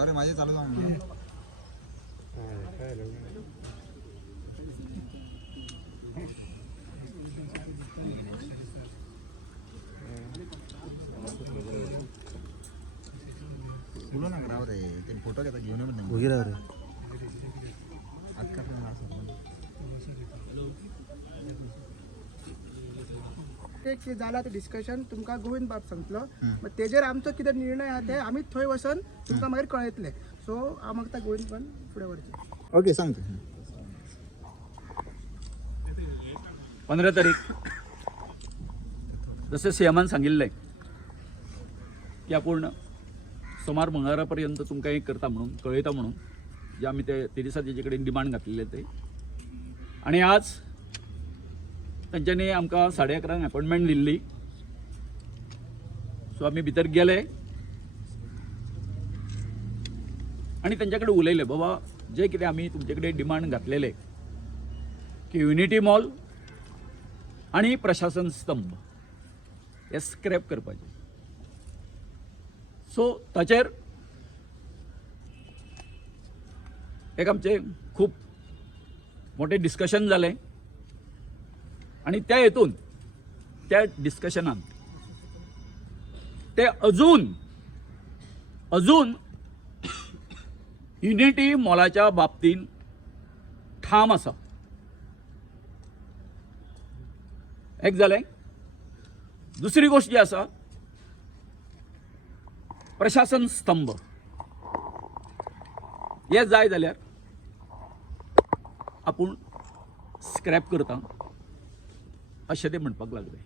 अरे माझे चालू जाऊ ना. बोलो ना राव रे ते फोटो घेता घेऊन पण नाही वगैरे रे अक्का पण असं ते झाला ते डिस्कशन तुमका गोविंद बाब सांगतलो मग तेजेर आमचो कितें निर्णय आहा ते आमी थंय वचून तुमकां मागीर कळयतले सो हांव मागता गोविंद पण फुडें वरचें. ओके सांग तू. 15 तारीख जसं सीएमान सांगिल्लें की आपूण सोमार मंगळारापर्यंत तुमकां एक करता म्हणून कळयता म्हणून जे आमी ते तेदिसा तेजे कडेन डिमांड घातलेले ते आनी आज तांच्यांनी आमकां 11:30 अपॉइंटमेंट दिल्ली. सो आमी भितर गेले आनी तांचे कडेन उलयले बाबा जे कितें आमी तुमचे कडेन डिमांड घातलेले की युनिटी मॉल आणि प्रशासन स्तंभ हे स्क्रॅप करपाचे. सो ताचेर एक आमचे खूब मोठे डिस्कशन जालें आणि त्या हेतून त्या डिस्कशनान ते अजून युनिटी मॉलाच्या बाबतीन ठाम आसा. एक जालें. दुसरी गोष्ट जी आसा प्रशासन स्तंभ हे जाय जाल्यार आपूण स्क्रॅप करता अशें ते म्हणपाक लागले.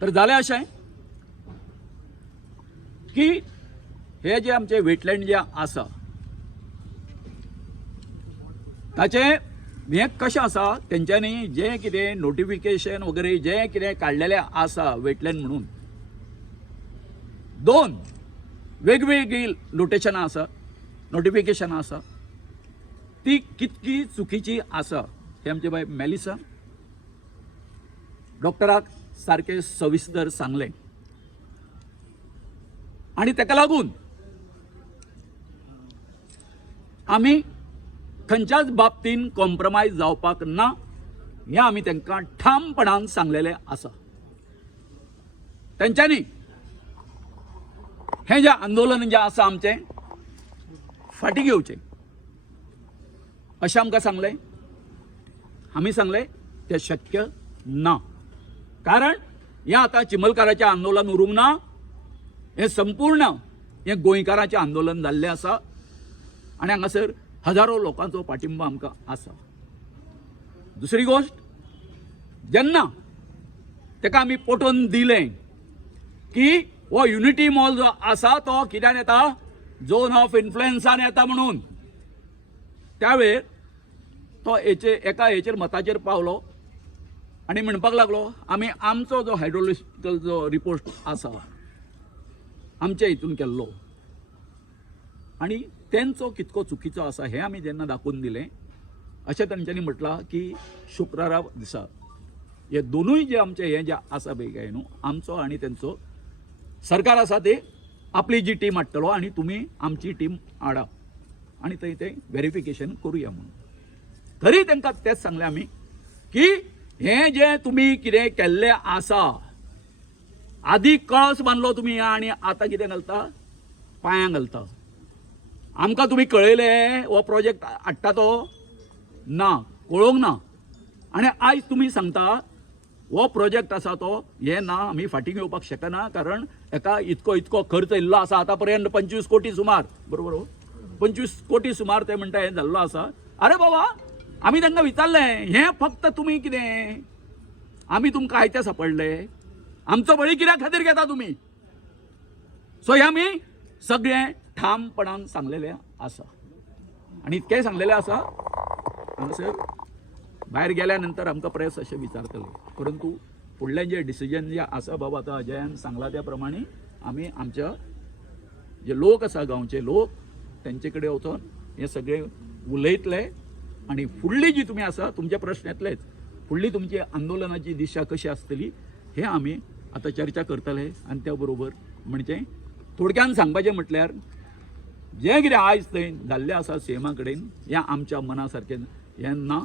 तर जालें अशें की हे जे आमचे वेटलँड जे आसा ताचे हे कशें आसा तेंच्यांनी जे कितें नोटिफिकेशन वगैरे जे कितें काडलेलें आसा वेटलँड म्हणून 2 वेगवेगळी नोटेशनां आसा नोटिफिकेशनां आसा ती कितकी चुकीची आसा हे आमचे बाय मेलिसा डॉक्टराक सारके सविस्तर सांगलें आनी ताका लागून आमी खंयच्याच बाबतीन कॉम्प्रमायज जावपाक ना हें आमी तांकां ठामपणान सांगलेलें आसा. तेंच्यांनी हें जें आंदोलन जें आसा आमचें फाटीं घेवचें अशें आमकां सांगलें. आमी सांगलें तें शक्य ना कारण हें आतां चिमलकाराचें आंदोलन उरूंक ना हें संपूर्ण हें गोंयकाराचें आंदोलन जाल्लें आसा आनी हांगासर हजारो लोकांचो पाठिंबा आमकां आसा. दुसरी गोष्ट जेन्ना ताका आमी पटोवन दिलें की हो युनिटी मॉल जो आसा तो कित्यान येता झोन ऑफ इन्फ्लुएन्सान येता म्हणून त्यावेळेर तो एका हेचेर मताचेर पावलो आनी म्हणपाक लागलो आमी आमचो जो हायड्रोलॉजिकल जो रिपोर्ट आसा आमच्या हितून केल्लो आनी तेंचो कितको चुकीचो आसा हें आमी जेन्ना दाखोवन दिलें अशें तांच्यांनी म्हटलां की शुक्रारा दिसा हे दोनूय जे आमचे हे जे आसा पळय काय न्हू आमचो आनी तेंचो सरकार आसा ते आपली जी टीम हाडटलो आनी तुमी आमची टीम हाडा आनी थंय तें व्हेरिफिकेशन करुया म्हणून. तरी तांकां तेंच सांगलें आमी की हें जें तुमी कितें केल्लें आसा आदी कळस बांदलो तुमी आनी आतां कितें घालता पांयां घालता. आमकां तुमी कळयलें हो प्रोजेक्ट हाडटा तो ना कळोवंक ना आनी आयज तुमी सांगता हो प्रोजेक्ट आसा तो हे ना आमी फाटीं घेवपाक शकना कारण हेका इतको खर्च येयल्लो आसा आतां पर्यंत 25 कोटी सुमार बरोबर 25 कोटी सुमार ते म्हणटा हें जाल्लो आसा. अरे बाबा आमी तांकां विचारलें हें फक्त तुमी कितें आमी तुमकां आयते सांपडले आमचो बळी कित्याक खातीर घेता तुमी. सो हें आमी सगळें ठामपणान सांगलेलें आसा आनी इतकेंय सांगलेलें आसा हांगासर भायर गेल्या नंतर आमकां प्रेस अशें विचारतले परंतु फुडलें जें डिसिजन जें आसा बाबा आतां अजयान सांगलां त्या प्रमाणे आमी आमच्या जे लोक आसा गांवचे लोक तेंचे कडेन वचून हें सगळें उलयतले आनी फुडली जी तुमी आसा तुमचे प्रश्न येतलेच फुडली तुमची आंदोलनाची दिशा कशी आसतली हें आमी आतां चर्चा करतले आनी त्या बरोबर म्हणजे थोडक्यान सांगपाचें म्हटल्यार जें कितें आयज थंय जाल्लें आसा सीएमा कडेन हें आमच्या मना सारकें हें ना.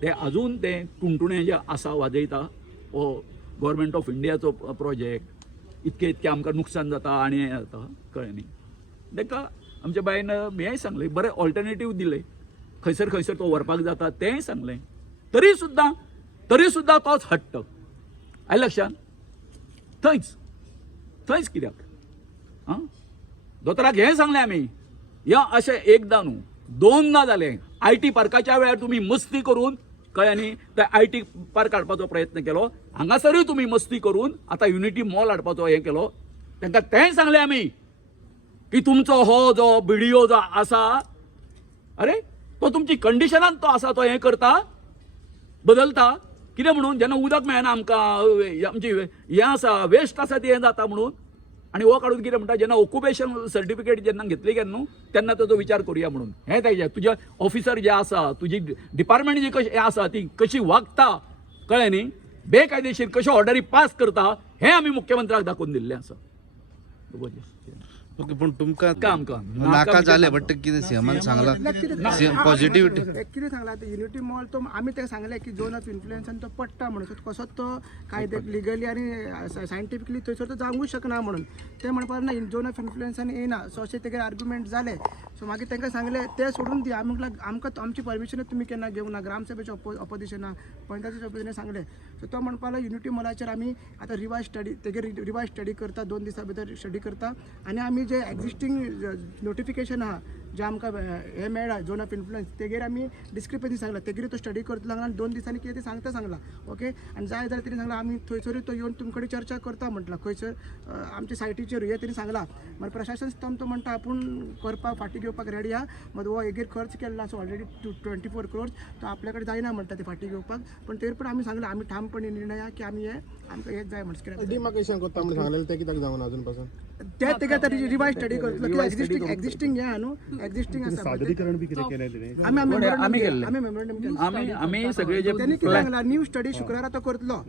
ते अजून ते टुणटुणें जें आसा वाजयता हो गव्हर्मेंट ऑफ इंडियाचो प्रोजेक्ट इतके आमकां नुकसान जाता आनी हें जाता कळ्ळें न्ही. ताका आमच्या बायन हेंय सांगलें बरें ऑल्टरनेटीव दिलें खंयसर तो व्हरपाक जाता तेंय सांगलें. तरी सुद्दां तोच हट्ट आयलें लक्षांत. थंयच कित्याक आं दोतोराक हें सांगलें आमी या अशें एकदां न्हू दोनदां जालें. IT पार्काच्या वेळार तुमी मस्ती करून कळ्ळें न्ही ते IT पार्क हाडपाचो प्रयत्न केलो. हांगासरूय तुमी मस्ती करून आतां युनिटी मॉल हाडपाचो हें केलो. तांकां तेंय सांगलें आमी की तुमचो हो जो बिडिओ जो आसा अरे तो तुमची कंडिशनान तो आसा तो हें करता बदलता कितें म्हणून जेन्ना उदक मेळना आमकां आमची हें आसा वेस्ट आसा ती हें जाता म्हणून. आनी हो काडून कितें म्हणटा जेन्ना ऑक्युपेशन सर्टिफिकेट जेन्ना घेतली काय न्हू तेन्ना ताचो विचार करुया म्हणून. हें तेजें तुज्या ऑफिसर जे आसा तुजी डिपार्टमेंट जी कशी आसा ती कशी वागता कळ्ळें न्ही बेकायदेशीर कश्यो ऑर्डरी पास करता हें आमी मुख्यमंत्र्याक दाखोवन दिल्लें आसा. ओके पण तुमकां आमकां नाका जालें बट कितें सीएमान सांगला पॉझिटिव्हिटी कितें सांगला आतां युनिटी मॉल तो आमी ताका सांगलें की झोन ऑफ इन्फ्लुएन्सान तो पडटा म्हणून सो कसोच तो कायदे लिगली आनी सायंटिफिकली थंयसर तो जावंकूच शकना म्हणून ते म्हणपाक ना झोन ऑफ इन्फ्लुएन्सान येना सो अशें तेगे आर्ग्युमेंट जाले. सो मागीर तांकां सांगलें ते सोडून दी आमकां आमची परमिशन तुमी केन्ना घेवंक ना ग्रामसभेचे ऑपोजिशना पंचायतीच्या ऑपोजिशनान सांगलें. सो तो म्हणपाक लागलो युनिटी मॉलाचेर आमी आतां रिवायज स्टडी तेगे रिवायज स्टडी करता 2 दिसां भितर स्टडी करता आनी आमी जे एक्झिस्टींग नोटिफिकेशन आहा जे आमकां हे मेळ्ळा झोन ऑफ इन्फ्लुएन्स तेगेर आमी डिस्क्रिपन्सी सांगला तेगेर तो स्टडी करतलो आनी 2 दिसांनी कितें ते सांगला. ओके आनी जाय जाल्यार तेणी सांगला आमी थंयसरूय तो येवन तुमचे कडेन चर्चा करता म्हटला खंयसर आमच्या सायटीचेर हे तेणी सांगला. मागीर प्रशासन तो म्हणटा आपूण करपाक फाटीं घेवपाक रेडी आहा मात हो हेगेर खर्च केल्लो आसा ऑलरेडी 24 crores तो आपल्या कडेन जायना म्हणटा ते फाटीं घेवपाक. पण तरी पूण आमी सांगला आमी ठामपणे निर्णय आहा की आमी हे आमकां हेच जाय म्हणटा डिमार्केशन करता म्हणून सांगलेलें तें कित्याक जावना अजून पासून ते तेगे आतां रिवायज स्टडी करतलो की एक्झिस्टींग हे आहा न्हू एक्झिस्टींग आसा सादरीकरण बी कितें केलें तेणी आमी मेमोरंडम केलें आमी सगळे जे त्यांनी कितें सांगला न्यू स्टडी शुक्रारा तो करतलो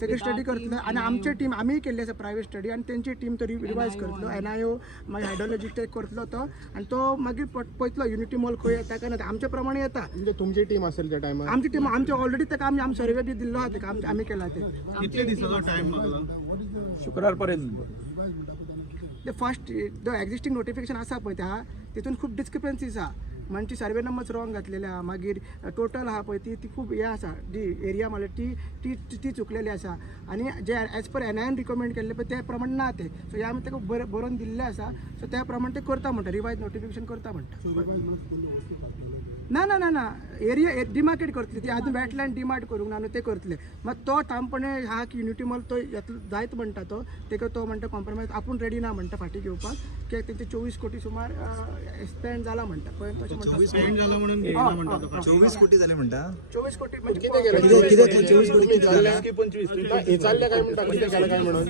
तेगे स्टडी करतलो आनी आमची टीम आमी केल्ली आसा प्रायवेट स्टडी आनी तेंची टीम तो रिवायज करतलो NIO मागीर हायड्रोलॉजिस्ट करतलो तो आनी तो मागीर पळयतलो युनिटी मॉल खंय येता काय ना आमच्या प्रमाणे येता. म्हणजे तुमची टीम असेल त्या टायमार आमची टीम आमचे ऑलरेडी ताका आमी सर्वे बी दिल्लो आहा ताका आमी केला ते कितले दिसाचो टायम शुक्रार पर्यंत. ते फर्स्ट जो एक्झिस्टींग नोटिफिकेशन आसा पळय त्या तितून खूब डिस्क्रिपन्सीज आहा म्हणजे सर्वे नंबर्स रॉंग घातलेले आहा मागीर टोटल आहा पळय ती खूब हे आसा डी एरिया म्हणल्यार ती चुकलेली आसा आनी जे एज पर NIN रिकमेंड केल्ले पळय ते प्रमाणे ना ते सो हे आमी ताका बरोवन दिल्ले आसा सो त्या प्रमाणे ते करता म्हणटा रिवायज नोटिफिकेशन करता म्हणटा. ना ना ना ना एरिया डिमार्केट करतले ती आजून वेटलँड डिमार्ट करूंक ना ते करतले मात तो ठामपणे हा की युनिटी मॉल तो जायत म्हणटा तो तेका तो म्हणटा कॉम्प्रोमायज आपूण रेडी ना म्हणटा फाटीं घेवपाक कित्याक तेंचे 24 कोटी सुमार स्पेंड जाला म्हणटा पळय तशें म्हणटा स्पेंड जाला म्हणून 24 कोटी झाले म्हणटा 24 कोटी म्हणजे कितें केलें कितें 24 कोटी जाल्ले की 25 हे चालले काय म्हणटा कितें केलं काय म्हणून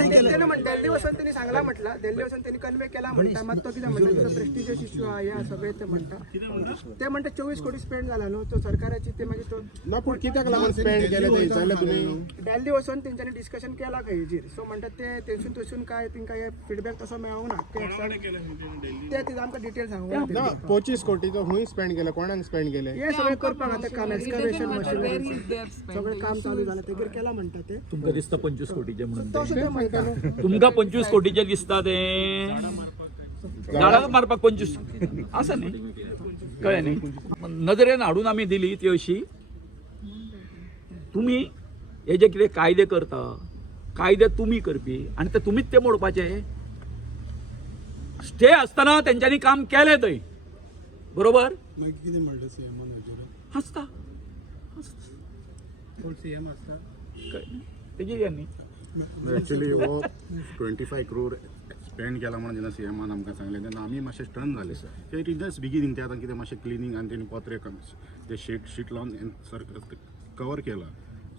तेणे म्हणटा दिल्ली वचून त्यांनी सांगला म्हटला दिल्ली वचून त्यांनी कन्वे केला म्हणटा मात तो कितें म्हणटा तुजो प्रेस्टिजियस इश्यू आहा हे सगळे ते म्हणटा ते म्हणटा 24 कोटी स्पेंड जाला न्हू तो सरकाराची ते मागीर तो ना पूण कित्याक लागून स्पेंड केले ते जाल्यार तुमी दिल्ली वचून तेंच्यांनी डिस्कशन केला काय हेजेर सो म्हणटा ते थंयसून काय तेंकां हे फीडबॅक तसो मेळोंक ना ते आमकां डिटेल सांगूंक ना 25 कोटीचो खूंय स्पेंड केले कोणान स्पेंड केले हे सगळें करपाक आतां काम एक्सकवेशन मशिनरी सगळें काम चालू जालां तेगेर केला म्हणटा ते तुमकां दिसता 25 कोटीचे म्हणून तसो ते म्हणटा न्हू तुमकां 25 कोटीचे दिसता ते झाडाक मारपाक 25 आसा न्ही कळ्ळें न्ही. नदरेन हाडून आमी दिली ती अशी तुमी हे जे कितें कायदे करता कायदे तुमी करपी आनी ते तुमीच ते मोडपाचे स्टे आसतना तेंच्यांनी काम केलें थंय बरोबर आसता तेजी हें न्ही एक्चुअली वो 25 crore स्पेंड केला म्हणून जेन्ना सीएमान आमकां सांगलें तेन्ना आमी मातशें स्टन जाले की इट इज जस्ट बिगिनींग ते आतां कितें मातशें क्लिनींग आनी तेणी पत्रे ते शीट लावन कवर केला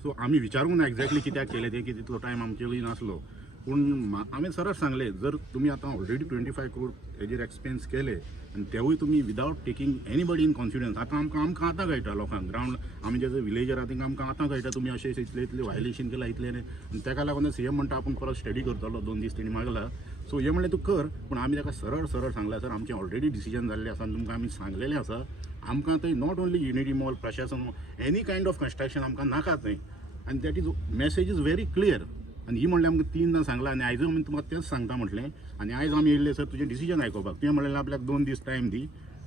सो आमी विचारूंक ना एक्झॅक्टली कित्याक केलें तें की तितलो टायम आमचे कडेन नासलो पूण आमी सरळ सांगले जर तुमी आतां ऑलरेडी 25 करोड हेजेर एक्सपेन्स केले आनी तेवूय तुमी without taking anybody in confidence आमकां आतां कळटा लोकांक ग्रावंड आमी जे विलेजर आहा तांकां आमकां आतां कळटा तुमी अशें इतले वायलेशन केलां इतलें आनी ताका लागून सीएम म्हणटा आपूण परत स्टडी करतलो 2 दीस तेणी मागला सो हे म्हणलें तूं कर पूण आमी ताका सरळ सांगला सर आमचें ऑलरेडी डिसिजन जाल्लें आसा तुमकां आमी सांगलेलें आसा आमकां थंय नॉट ओन्ली युनिटी मॉल प्रशासन एनी कायंड ऑफ कन्स्ट्रक्शन आमकां नाका थंय आनी that is message is very clear आनी ही म्हणलें आमकां 3दां सांगलां आनी आयज आमी तुमकां तेंच सांगता म्हटलें आनी आयज आमी येयल्ले सर तुजें डिसिजन आयकोपाक तुवें म्हणलें आपल्याक 2 दीस टायम दी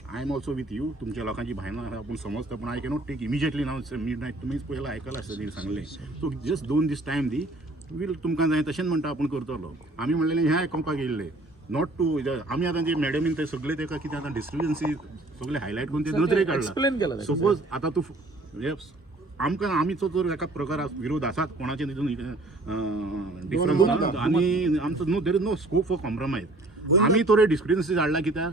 I am also with you तुमच्या लोकांची भायनां आपूण समजता पूण आय कॅनॉट टेक इमिजिएटली नाव मिड नायट तुमीच पयला आयकलां आसता तेणी सांगलें सो जस्ट 2 दीस टायम दी वील तुमकां जाय तशेंच म्हणटा आपूण करतलो आमी म्हणलेलें हें आयकोपाक येयल्ले नॉट टू आमी आतां जे मॅडमीन थंय सगळे ताका कितें आतां डिस्क्रिपन्सी सगळे हायलायट करून ते नदरे explain केला काडला ताका. सपोज आतां तूं आमकां आमीचो जर एका प्रकार विरोध आसात कोणाचे तितून डिफरन्स आनी आमचो no there is no scope for compromise आमी थोडे डिस्क्रिपन्सी हाडला कित्याक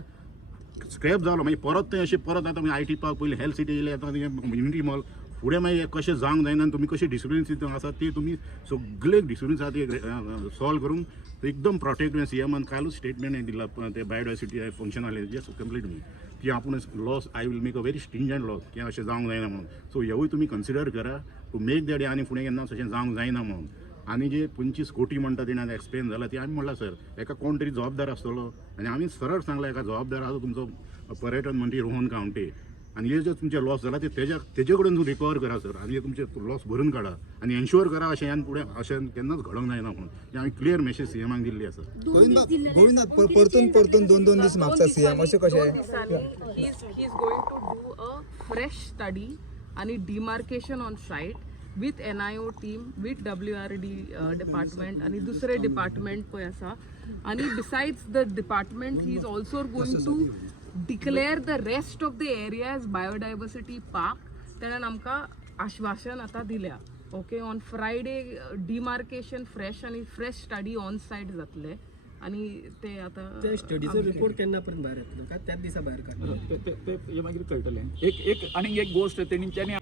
स्क्रॅप जालो मागीर परत तें अशें परत आतां आय टी पार्क पयलीं हेल्थ सिटी येयलें आतां युनिटी मॉल फुडें मागीर कशें जावंक जायना आनी तुमी कशें डिस्क्रिपन्सी आसा ती तुमी सगळे डिस्क्रिपन्सी आसा ती सॉल्व करूंक एकदम प्रोटेक्ट सीएमान कालूच स्टेटमेंट दिला ते बायोडायवर्सिटी फंक्शन आले जस्ट कंप्लीट मी की आपूण laws I will make a very stringent laws की अशें जावंक जायना म्हणून सो हेवूय तुमी कन्सिडर करा टू मेक दॅट आनी फुडें केन्ना अशें जावंक जायना म्हणून आनी जे 25 कोटी म्हणटा तेणें आतां एक्सप्लेन जाला ती आमी म्हणला सर एका कोण तरी जबाबदार आसतलो आनी आमी सरळ सांगला एका जबाबदार आसा तुमचो पर्यटन मंत्री रोहन गांवटे आनी हे जे तुमचे लॉस जाला ते तेजे कडेन रिकवर करा सर आनी तुमचे लॉस भरून काडा आनी एन्श्योर करा अशें आनी फुडें अशें केन्नाच घडोंक जायना म्हणून हे आमी क्लियर मेसेज सीएमाक दिल्ली आसा गोविंद परतून 2 दीस मागता सीएम अशें कशें He is going to do a fresh study and demarcation on site with NIO team, with WRD department आणि दुसरे department पळय आसा आणि besides the department he is also going to declare the rest of the area as biodiversity park. तेणें आमकां आश्वासन आतां दिल्या okay on Friday demarcation fresh आणि फ्रेश स्टडी ऑन सायट जातले आणि ते आता ते स्टडीचो रिपोर्ट केन्ना पर्यंत भायर येतलो काय त्याच दिसा भायर काडटलो ते हे मागीर कळटलें एक आनी एक गोश्ट तेंच्यांनी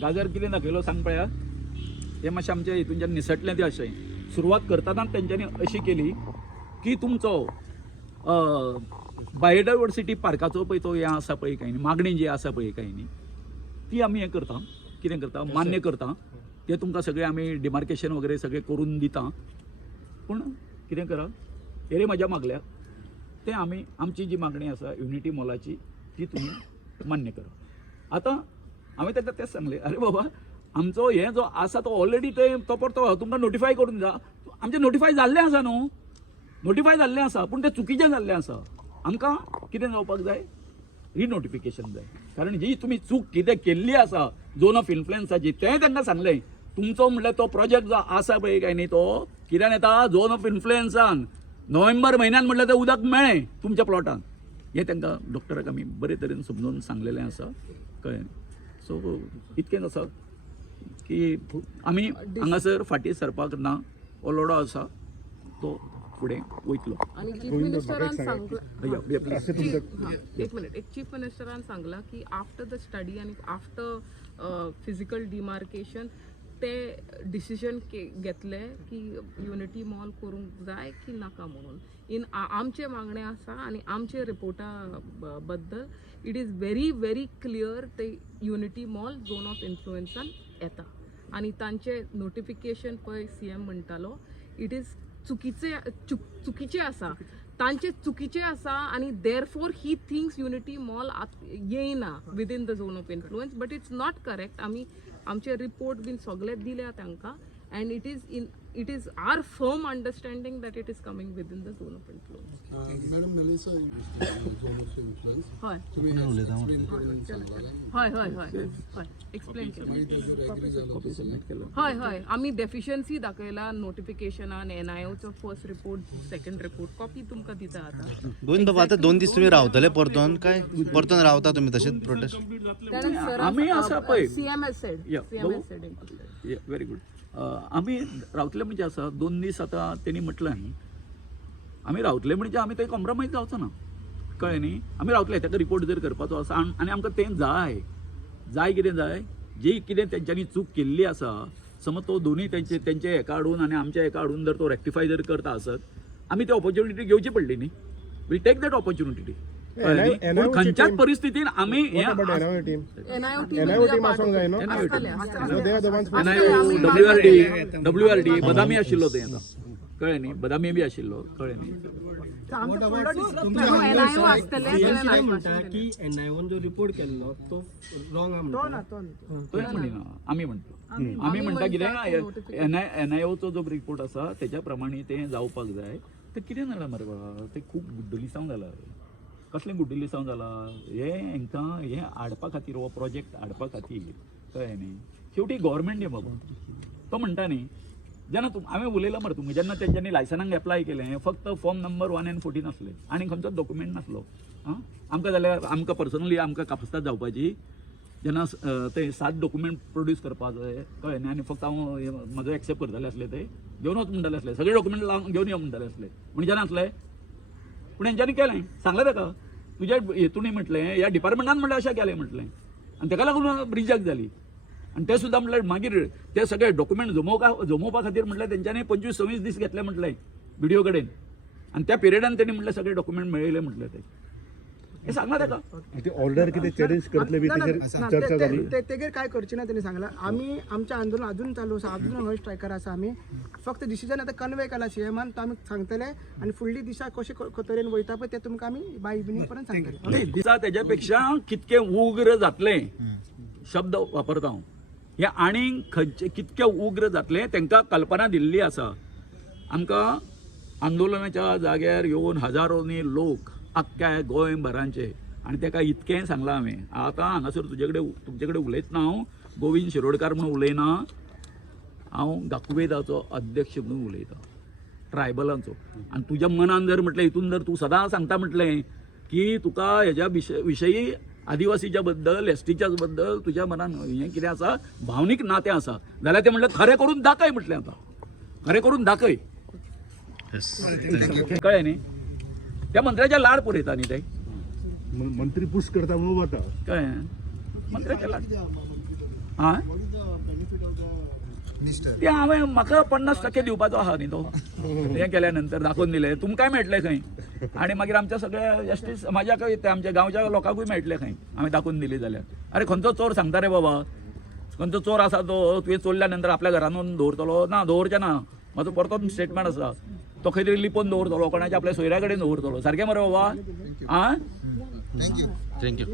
गाजर कितें दाखयलो सांग पळया हे मातशें आमच्या हितूनच्यान निसटलें तें अशें सुरवात करतना तेंच्यांनी अशी केली की तुमचो बायोडायवर्सिटी पार्काचो पळय तो हें आसा पळय काय न्ही मागणी जी आसा पळय काय न्ही ती आमी हें करता कितें करता मान्य करता ते तुमकां सगळें आमी डिमार्केशन वगैरे सगळें करून दिता पूण कितें करा हेरे म्हाज्या मागल्या तें आमी आमची जी मागणी आसा युनिटी मॉलाची ती तुमी मान्य करा आतां हांवें ताका तेंच सांगलें अरे बाबा आमचो हें जो आसा तो ऑलरेडी तो परतो तुमकां नोटिफाय करून जा आमचें नोटिफाय जाल्लें आसा न्हू नोटिफाय जाल्लें आसा पूण तें चुकीचें जाल्लें आसा आमकां कितें जावपाक जाय रिनोटिफिकेशन जाय कारण जी तुमी चूक कितें केल्ली आसा झोन ऑफ इन्फ्लुएन्साची तें तांकां सांगलें तुमचो म्हणल्यार तो प्रोजेक्ट जो आसा पळय काय न्ही तो कित्यान येता झोन ऑफ इन्फ्लुएन्सान नोव्हेंबर म्हयन्यान म्हणल्यार तें उदक मेळ्ळें तुमच्या प्लॉटान हें तांकां डॉक्टराक आमी बरे तरेन समजून सांगलेलें आसा कळ्ळें सो इतकेंच आसा की आमी हांगासर फाटीं सरपाक ना हो लढो आसा तो फुडें वयतलो आणि चीफ मिनिस्टरान सांगला एक मिनिट एक चीफ मिनिस्टरान सांगला की आफ्टर द स्टडी आणि आफ्टर फिजिकल डिमार्केशन ते डिसिजन घेतले की युनिटी मॉल करूंक जाय की नाका म्हणून आमचे मागणे आसा आणि आमचे रिपोर्टा बद्दल it is very very clear ते युनिटी मॉल झोन ऑफ इन्फ्लुएन्सान येता आणि तांचे नोटिफिकेशन पळय सीएम म्हणटालो इट इज चुकीचे आसा तांचे चुकीचे आसा आणि देरफोर ही थिंग्स युनिटी मॉल येयना within the zone of influence but it's not correct आमी आमचे रिपोर्ट बीन सगळे दिल्या तांकां and it is our firm understanding that it is coming within the zone of influence madam मेलिसा zone of influence हय तुम्ही हय हय हय हय एक्सप्लेन केलं हय आमी डेफिशियन्सी दाखयला नोटिफिकेशनान एनआयओचो first report second report copy तुमकां दिता आतां गोविंद बाबा आता 2 दीस तुम्ही रावतले परतून काय परतून रावता तुम्ही तसेच प्रोटेस्ट आमी आसा पळय CM S sed very good आमी रावतले म्हणजे आसा 2 दीस आतां तेणी म्हटलें न्ही आमी रावतले म्हणजे आमी थंय कॉम्प्रमायज जावचो ना कळ्ळें न्ही आमी रावतले ताका रिपोर्ट जर करपाचो आसा आनी आमकां तें जाय कितें जाय जी कितें तेंच्यांनी चूक केल्ली आसा समज तो दोन्ही त्यांचे एका आडून आणि आमच्या एका आडून जर तो रेक्टिफाय जर करता असत आम्ही ती ऑपॉर्च्युनिटी घेवची पडली न्ही. Will take that opportunity. NIO ची खंयच्याच team- परिस्थितीन आम्ही What about NIO team? NIO NIO team आसूंक जाय न्हू? NIO team. So they are the ones NIO, WRD बदामी आशिल्लो ते आता कळ्ळें न्ही, बदामी बी आशिल्लो कळ्ळें न्ही. तर आमचं फुडलं NIO असतले तेणें काय म्हणटा की एनआयओन जो रिपोर्ट केल्लो तो रॉंग तो ना तो तो म्हणिना आमी म्हणतो. आमी म्हणटा कितें NIOचो जो रिपोर्ट आसा तेच्या प्रमाणे तें जावपाक जाय. ते कितें जालां मरे बाबा, ते खूब गुड्डलिसांव जाला. कसलें गुड्डलिसांव जाला हांकां हें हाडपा खातीर हो प्रोजेक्ट हाडपा खातीर कळ्ळें न्ही. शेवटी गव्हर्मेंट हें बाबा तो म्हणटा न्ही जेन्ना हांवें उलयलां मरे तुमकां जेन्ना तेंच्यांनी लायसनाक एप्लाय केलें फक्त फॉर्म नंबर 1 and 14 आसले आनी खंयचोच डॉक्युमेंट नासलो. आमकां जाल्यार आमकां पर्सनली आमकां कापास्ताद जावपाची जेन्ना ते 7 डॉक्युमेंट प्रोड्यूस करपाक जाय कळ्ळें न्ही. आनी फक्त हांव म्हजो एक्सेप्ट करताले आसले ते घेवन वच म्हणटाले आसले सगळे डॉक्युमेंट लावन घेवन यो म्हणटाले आसले म्हणजे जेन्ना आसले. पूण हेंच्यांनी केलें सांगलें ताका तुज्या हेतून म्हटलें ह्या डिपार्टमेंटान म्हणलें अशें केलें म्हटलें आनी ताका लागून रिजेक्ट जाली. आनी ते सुद्दां म्हटल्यार मागीर ते सगळे डॉक्युमेंट जमोवपा खातीर म्हटल्यार तेंच्यांनी 25-26 दीस घेतले म्हटलें व्हिडिओ कडेन आनी त्या पिरियडान तेणी म्हटलें सगळे डॉक्युमेंट मेळयले म्हटलें ते हे सांगला ताका. ऑर्डर कितें चॅलेंज करतले बी चर्चा जाली. तेगेर काय करची ना त्यांनी सांगला. आम्ही आमच्या आंदोलन अजून चालू आसा अजून हय स्ट्रायकर आसा. आम्ही फक्त डिसिजन आता कन्वे केला सीएमान तो आम्ही सांगतले आणि फुडली दिशा कशी तरेन वयता पळय ते तुमकां आम्ही बाय इव्हिनिंग पर्यंत सांगतले. दिसा तेज्या कितके उग्र जातले शब्द वापरता हांव हे आनीक खंयचे कितके उग्र जातले तांकां कल्पना दिल्ली आसा. आमकां आंदोलनाच्या जाग्यार येवन हजारोनी लोक आख्ख्या गोंयभरांचे आनी ताका इतकें सांगलां हांवें. आतां हांगासर तुमचे कडेन उलयतना हांव गोविंद शिरोडकार म्हणून उलयना हांव गाकुवेदाचो अध्यक्ष म्हणून उलयतां ट्रायबलांचो. आनी तुज्या मनान जर म्हटलें हितून जर तूं सदां सांगता म्हटलें की तुका हेज्या विशयी आदिवासीच्या बद्दल एसटीच्या बद्दल तुज्या मनान हें कितें आसा भावनीक नातें आसा जाल्यार तें म्हणलें खरें करून दाखय म्हटलें. आतां खरें करून दाखय कळ्ळें न्ही. त्या मंत्र्याच्या लाड पुरयता न्ही ते मंत्री पुश करता म्हणून वता कळ्ळें मंत्र्याच्या लाड. आं ते हांवें म्हाका 50% दिवपाचो आहा न्ही तो हें केल्या नंतर दाखोवन दिलें तुमकांय मेळटलें खंय आनी मागीर आमच्या सगळ्या एसटी समाजाकय ते आमच्या गांवच्या लोकांकूय मेळटलें खंय हांवें दाखोवन दिली जाल्यार. अरे खंयचो चोर सांगता रे बाबा खंयचो चोर आसा तो तुवें चोरल्या नंतर आपल्या घरान दवरतलो ना दवरचें ना. म्हाजो परतोच स्टेटमेंट आसा तो खंय तरी लिपोवन दवरतलो कोणाच्या आपल्या सोयऱ्या कडेन दवरतलो सारकें मरे बाबा. आं थँक्यू. थँक्यू.